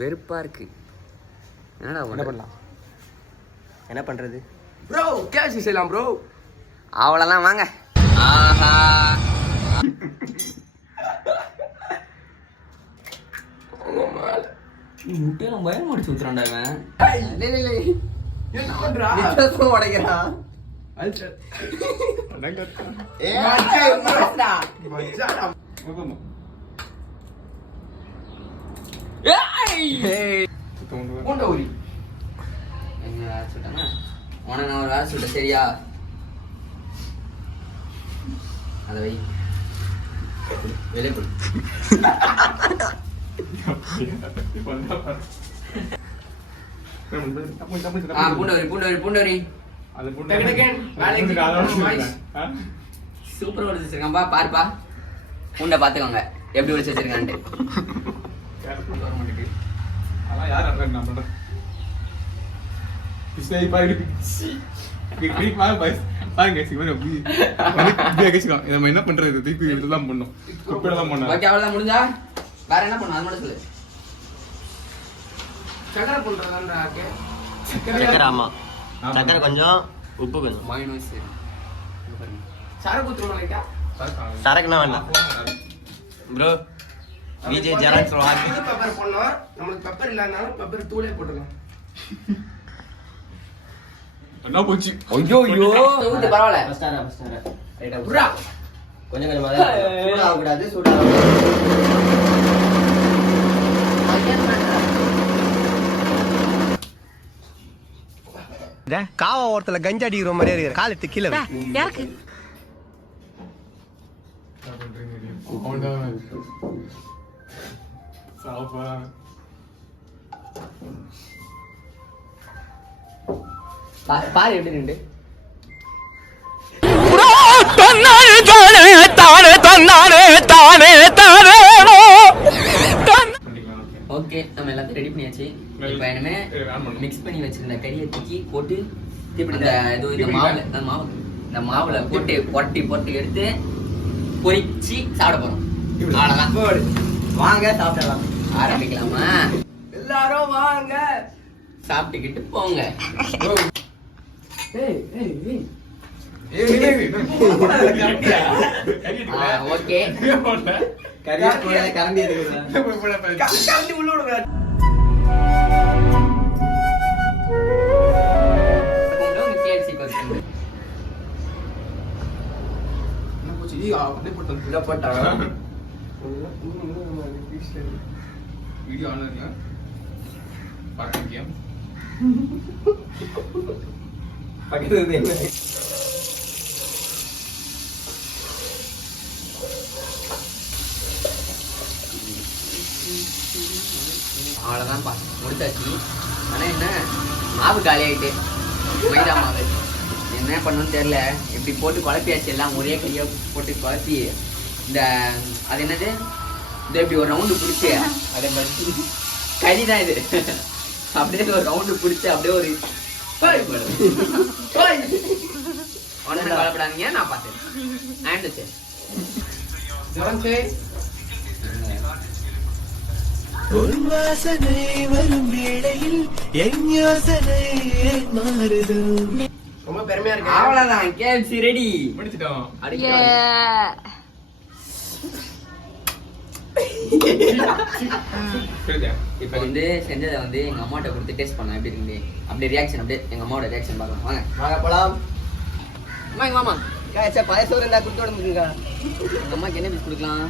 வெறுப்பா இருக்கு. என்னடா பண்ணலாம்? என்ன பண்றது ப்ரோ? கேஷ் செய்யலாம் ப்ரோ. அவ்வளோதான் வாங்க. ஆஹா முட்டையெல்லாம் பயம் முடிச்சு ஊத்துறான்டா இவன். என்ன பண்றா? உடைக்கிறான். உனக்கு நான் ஒரு வேலை சொல்லிட்டேன் சரியா? அதை வை வெளியே கொடு. பூண்டவரி சூப்பர் ஒழிச்சு வச்சிருக்கான்பா. பாருப்பா பூண்டை பாத்துக்கோங்க எப்படி ஒழிச்சு வச்சிருக்கான்ட்டு. என்ன பண்றது? திருப்பி இதெல்லாம் பண்ணும். அவ்வளவுதான் முடிஞ்சா வேற என்ன பண்ணும்? அது மட்டும் சொல்லு. சக்கரை பண்றதா? சக்கரை. ஆமா சக்கரை கொஞ்சம், உப்பு கொஞ்சம். மைனஸ் சரக்கு ஊத்துறோம்ல. சரக்குனா வேண்டாம் ப்ரோ. விஜய் ஜெராக்ஸ் வாங்கி பெப்பர் பண்ணோம். நமக்கு பெப்பர் இல்லனாலும் பெப்பர் தூளே போட்டுக்கலாம். என்ன போச்சு? ஐயோ ஐயோ ஊத்து பரவாயில்லை. ஃபஸ்டாரா ரைட்டா புரா கொஞ்சம் கொஞ்சமா சூடா ஆக கூடாது. சூடா காவா ஓரத்துல கஞ்சா அடிக்கிற மாதிரி இருக்கு. கால் எடுத்து கீழே யாருக்கு பாரு எப்படி நின்று. ஓகே நம்ம எல்லாத்தையும் ரெடி பண்ணியாச்சு. இப்போ இனிமே மிக்ஸ் பண்ணி வச்சிருந்த கறியை தூக்கி போட்டு இப்படி இந்த மாவுல போட்டு பொட்டி எடுத்து பொரிச்சு சாப்பிட போறோம். அவ்வளவுதான். வாங்க சாப்பிடலாம். ஆரம்பிக்கலாமா? எல்லாரும் வாங்க சாப்பிட்டுக்கிட்டு போங்க. ஓகே கரண்டி உள்ள விடுங்க. வீடியோ ஆன் இருக்கா? பாருங்க பக்கத்துல அவ்வளோதான் முடிச்சாச்சு. ஆனால் என்ன மாவு காலி ஆகிட்டு மைதா மாவு என்ன பண்ணணும்னு தெரியல. எப்படி போட்டு குழப்பியாச்சு எல்லாம் ஒரே கையாக போட்டு குழப்பி இந்த அது என்னது இது எப்படி ஒரு ரவுண்டு பிடிச்சி அதை கறி தான் இது அப்படியே ஒரு ரவுண்டு பிடிச்சி அப்படியே ஒரு ஒன்றும் கவலைப்படாதீங்க நான் பார்த்தேன். ஆண்டு சரி ஒரு வாசனை வரும் வேளையில் என் யோசனை மாறுது. ரொம்ப பெருமையா இருக்கு. அவ்வளவுதான். KFC ready. முடிச்சிட்டோம். இப்ப வந்து செஞ்சதை வந்து எங்க அம்மாட்ட கொடுத்து டேஸ்ட் பண்ணலாம் எப்படி இருக்கு. அப்படியே ரியாக்ஷன் அப்படியே எங்க அம்மாவோட ரியாக்ஷன் பார்க்கலாம். வாங்க போலாம். எங்க மாமா பழைய சோறு இருந்தா கொடுத்து விடுங்க. எங்க அம்மாக்கு என்ன பீஸ் கொடுக்கலாம்?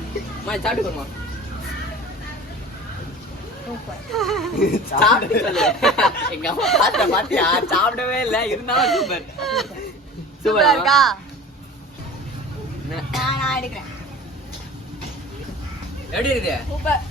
சாப்பிட்டு போமா எங்க அம்மா பாத்தியா சாப்பிடவே இல்ல. இருந்தாலும் சூப்பர் சூப்பர் இருக்கா? நான் எடுக்கிறேன். எப்படி இருக்கு? சூப்பர்.